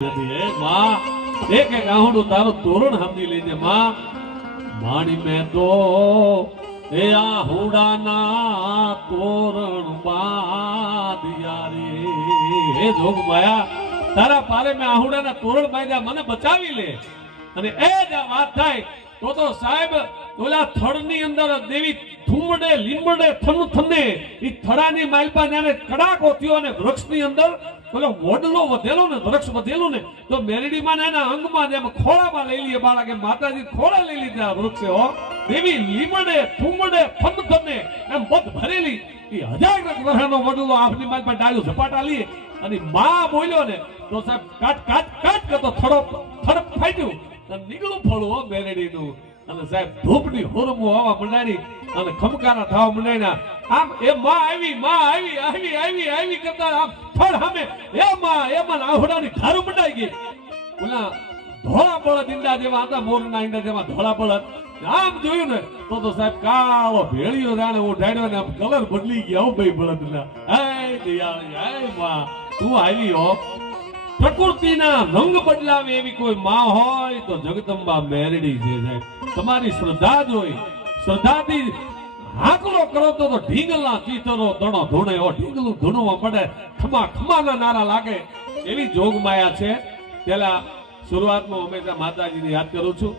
એક એક આહુડું તારું તોરણ સમજી લેજે માં માણી મેં તો એ આહુડાના તોરણ બાંધ્યા રે હે જોગ માયા તારા પારે મેં આહુડાના તોરણ બાંધ્યા મને બચાવી લે અને એ જ વાત થાય તો સાહેબ ઓલા થડની અંદર દેવી થુમડે લીમડે થન થને ઈ થડાની માલપા જાણે કડાકો થયો અને વૃક્ષની અંદર ઓલો વડલો વધેલો ને વૃક્ષ વધેલું ને તો મેરડીમાં એના અંગમાં જેમ ખોળામાં લઈ લઈએ બાળકે માતાજી ખોળા લઈ લીધા વૃક્ષે હો દેવી લીમડે થુમડે થન થને એમ બધ ભરેલી ઈ 1000 વર્ષનો વડલો આપની માલપા ડાળ્યું ઝપાટા લીએ અને માં બોલ્યો ને તો સાહેબ કાટ કાટ કાટ કરતો થડો થડ ફાટ્યું અને નીકળું ફળું હો મેરડીનું અને સાહેબ ધૂપની હોરમો આવવા મંડાણી અને ખમકારા થવા મંડાણા આમ એ માં આવી કરતા આમ ફળ સામે એ માં આહુડાની ધારું મંડાઈ ગઈ ઓલા ધોળા બળદ ઈંડા જેવા હતા મોરના ઈંડા જેવા ધોળા બળદ આમ જોયું ને તો સાહેબ કાળો ભેળિયો જાણે ઉઠાડ્યો ને આમ કલર બદલી ગયા હો ભાઈ બળદના હે દયાળી હે માં તું આવી હો પ્રકૃતિના રંગ બદલાવે એવી કોઈ માં હોય તો જગદંબા મેરડી છે સાહેબ તમારી શ્રદ્ધા જોઈ શ્રદ્ધાથી હાકલો કરો તો ઢીંગલા ચીતરો દણો ધૂણે હો ઢીંગલું ધૂણવા પડે ખમા ખમાના નારા લાગે એવી જોગ માયા છે પેલા શરૂઆતમાં હંમેશા માતાજીને યાદ કરું છું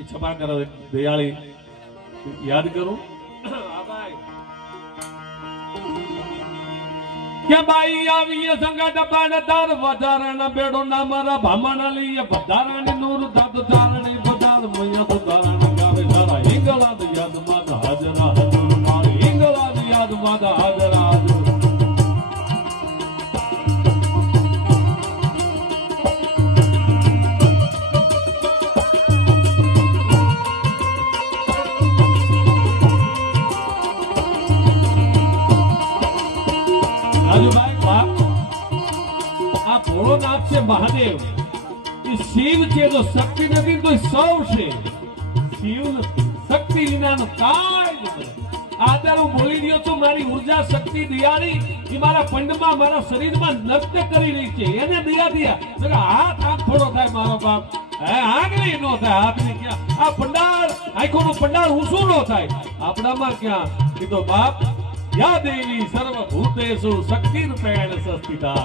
એ છપા કરો દયાળી યાદ કરું કે બાઈ આવી સંગત બાણદાર વધારાના બેડો ના મારા ભામાના લઈએ વધારાની નૂર દાદ ધારણી બધાર મૈયા તો ધારણ ગાવે સારા હિંગળા યાદ માતા હાજરા હજુર મારી હિંગળા યાદ માતા હાજરા હજુર ભોળોનાથ છે મહાદેવ એ શિવ છે તો શક્તિ નથી તો સૌ છે શિવ શક્તિ વિનાનું કાંઈ નથી અત્યારે હું બોલી રહ્યો છું મારી ઉર્જા શક્તિ દિયાળી એ મારા પંડમાં મારા શરીરમાં નૃત્ય કરી રહી છે એને દિયા દિયા હાથ હાથ થોડો થાય મારો બાપ આંગળી નો થાય હાથની ક્યાં આ પંડાળ આંખોનો પંડાળ ઊંચું નો થાય આપણામાં ક્યાં કીધો બાપ યા દેવી સર્વભૂતેષુ શક્તિરૂપેણ સંસ્થિતા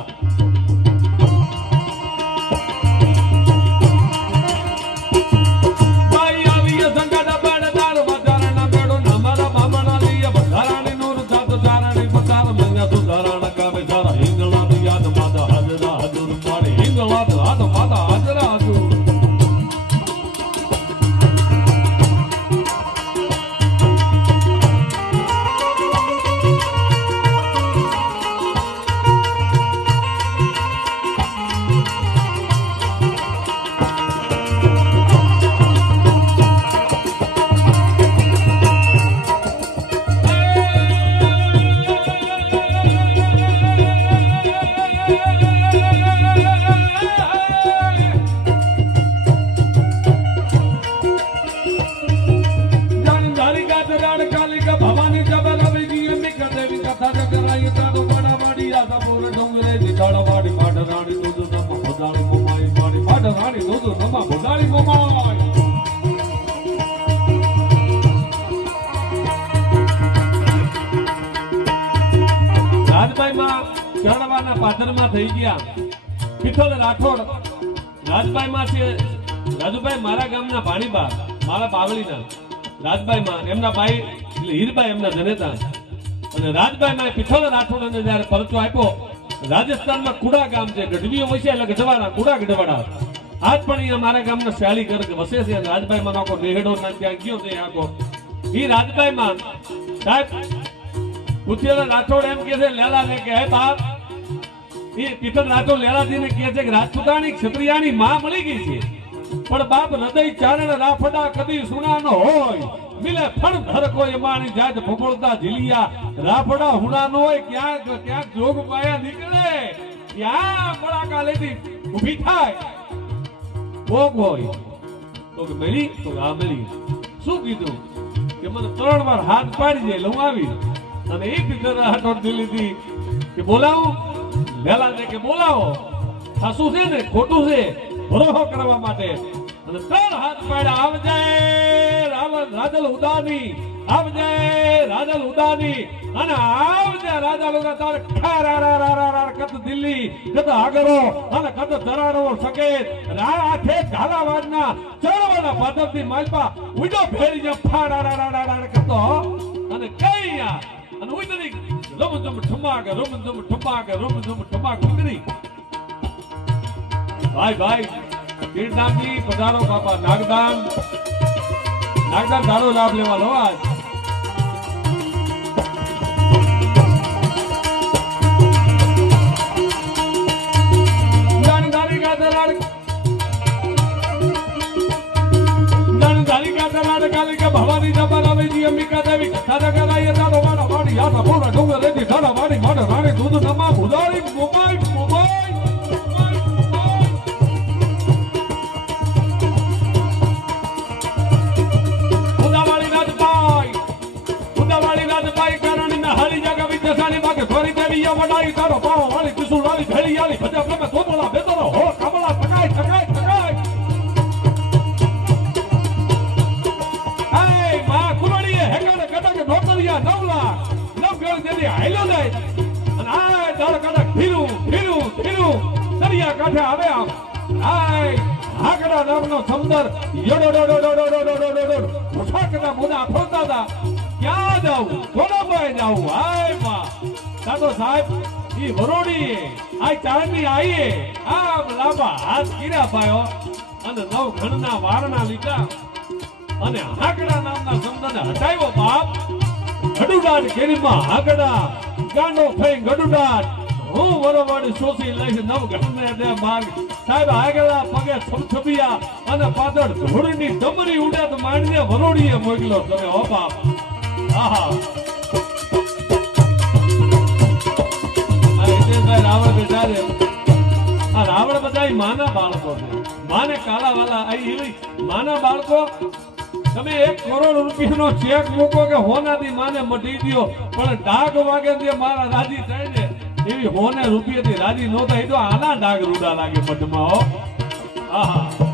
થઈ ગયા પિથોલ રાઠોડ રાજભાઈ માં છે રાજુભાઈ મારા ગામના ભાણીબા મારા બાવળીના રાજભાઈ માં એમના ભાઈ એટલે હીરભાઈ એમના જનેતા અને રાજભાઈ માં પિથોલ રાઠોડ ને જયારે પરચો આપ્યો રાજસ્થાનમાં કુડા ગામ છે ગઢવીઓ વસે એટલે ગઢવાડા કુડા ગઢવાડા આજ પણ અહીંયા મારા ગામના શાળી ઘર વસે છે રાજભાઈ માં આખો નેહડો ના ત્યાં ગયો છે આખો ઈ રાજભાઈ માં સાહેબ પૂછેલા રાઠોડ એમ કે છે લેલા ને કે હે બાપ એ પિથલ રાઠોડ લેલાજીને કહે છે કે રાજપૂતાણી ક્ષત્રિયાની માં મળી ગઈ છે પણ બાપ હૃદય ચારણ રાફડા કદી સુના ન હોય મિલે ફળ ધર કોઈ માણી જાત ફફળતા ઝીલિયા રાફડા હુણા ન હોય ક્યાંક ક્યાંક જોગ પાયા નીકળે ક્યાં બળાકા લેતી ઊભી થાય ભોગ હોય તો કે મળી તો આ મળી શું કીધું કે મને 3 વાર હાથ પાડી જાય લઉં આવી અને એક પિથલ રાઠોડ દિલ્હીથી કે બોલાવું લેલા ને કે બોલાવો ખાસું છે ને ખોટું છે ભરોસો કરવા માટે અને ત્રણ હાથ પાડ્યા આવજે રાજલ ઉદાની આવજે રાજલ ઉદાની અને આવજે રાજલ ઉદા તાર ઠારારારારાર કત દિલ્હી કત આગરો અને કત દરાડો સકેત રાઠે ઝાલાવાડના ચરવાના પાદરથી માલપા ઉડો ફેરી જ ઠારારારારાર કતો અને કઈયા અને ઉડરી રમઝમ ઠમાક રમઝમ ઠમાક રમઝમ ઠમાક ઉડરી ભાઈ ભાઈ તીર્થધામજી પધારો બાપા નાગદાન તારો લાભ લેવા લો આજ ભવાની જબાલાવી અંબિકા દેવી કથા કરાય તારો વાડા વાડી યાત્રા પૂરા ડુંગર રેતી તારા વાડી માટે રાણી દૂધ નમા ભુદારી મોબાઈ મોબાઈ વડાઈ તારો પાવ વાળી કિશોર વાળી ભેળી વાળી ભજા પ્રમે તોમલા બેતરો હો કમલા ટકાય ટકાય ટકાય એ માં કુરડીએ હેગાને કડા કે નોકરિયા નવલા નવ ગળ દેલી હાઈલો દે અને આ દાળ કડા ફીરું દરિયા કાંઠે આવે આમ આય હાકડા નામનો સમંદર યડો ડો ડો ડો ડો ડો ડો ડો મુઠાકના મુના ફોતા દા ક્યાં જાઉં કોનામાં જાઉં આય માં દાદો સાહેબ ઈ વરોડી આ ચારણી આઈએ આમ લાંબા હાથ કીરા પાયો અને નવ ઘણના વારના લીધા અને હાકડા નામના શબ્દને હટાવ્યો બાપ ગડુડાટ કેરીમાં હાકડા ગાંડો થઈ ગડુડાટ હું વરોવાડી સોસી લઈશ નવ ઘણને દે માર્ગ સાહેબ આગલા પગે છબછબિયા અને પાછળ ધોળીની ડમરી ઉડે તો માંડીને વરોડીએ મોકલ્યો તમે હો બાપ આહા રાવણ બેચારે આ રાવણ બધા માના બાળકો છે માને કાલા વાલા આઈ એવી માના બાળકો તમે 1 કરોડ રૂપિયાનો ચેક મૂકો કે હોનાથી માને મટી ગયો પણ ડાઘ વાગે તે મારા રાજી થાય ને એવી હોને રૂપિયાથી રાજી ન થાય તો આના ડાઘ રૂડા લાગે મઢમાં હો આહા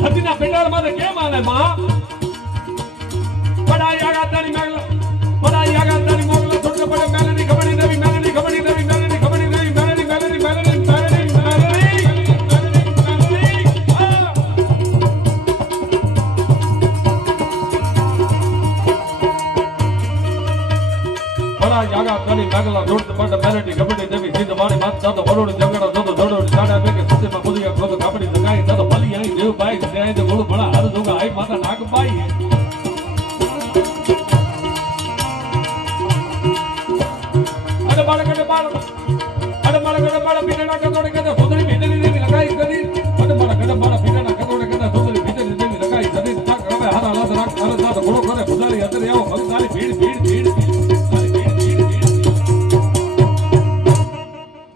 ધરતીના પેટાળમાં કેમ આને માં પડાઈ આગાતાની મોગલો છોડકે પડે મેલની ખબડી દેવી મેલની ખબડી દેવી મેલની ખબડી દેવી મેલની પડાઈ આગાતાની મેગલા છોડકે પડે મેલની ખબડી દેવી સીધ મારી માત દાદો વરોડ જગડા દોડો દોડો સાડા બે કે સુધીમાં કુદિયા ખોદો કાપડી જગાઈ દાદો ભલી આઈ દેવ બાઈ જાય તો ગોળ ભણા હાર દુગા આઈ માતા નાગ બાઈ અરે બાળકડે બાળક પીના કતોડે કદા સુધરી ભીતરી દેવી લગાઈ કરી અરે બાળકડે બાળક પીના કતોડે કદા સુધરી ભીતરી દેવી લગાઈ સદી તાક રવે હારા લાદ રાખ હાર દાદો ગોળો કરે ભુજારી અત્રે આવો ભગતારી ભીડ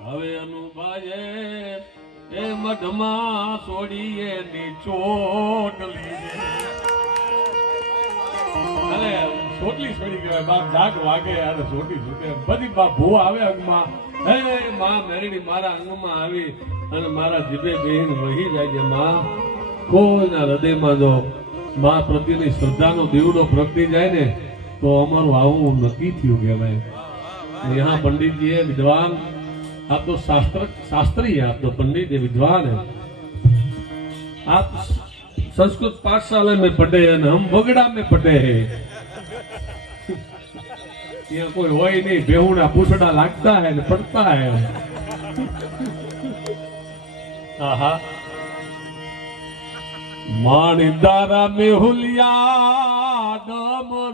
હવે અનુભાઈએ એ મઢમાં છોડીએ ની ચોટલી અરે ચોટલી છોડી ગયો બાપ જાગ વાગે યાર છોટી છૂટે બધી બાપ ભૂ આવે અંગમાં હે માં મેરડી મારા અંગમાં આવી અને મારા જીભે બેન વહી જાય છે માં કોઈના હૃદયમાં જો માં પ્રત્યેની શ્રદ્ધાનો દીવડો પ્રગટી જાય ને તો અમારું આવું નક્કી થયું કહેવાય यहाँ पंडित जी है विद्वान आप तो शास्त्री है आप तो पंडित है विद्वान है आप संस्कृत पाठशाला में पढ़े हैं हम बगड़ा में पढ़े हैं ત્યાં કોઈ હોય નહીં, બેહુના પૂછડા લાગતા હે ને પડતા હે. આહા માણી દારા મેહુલિયા ડમર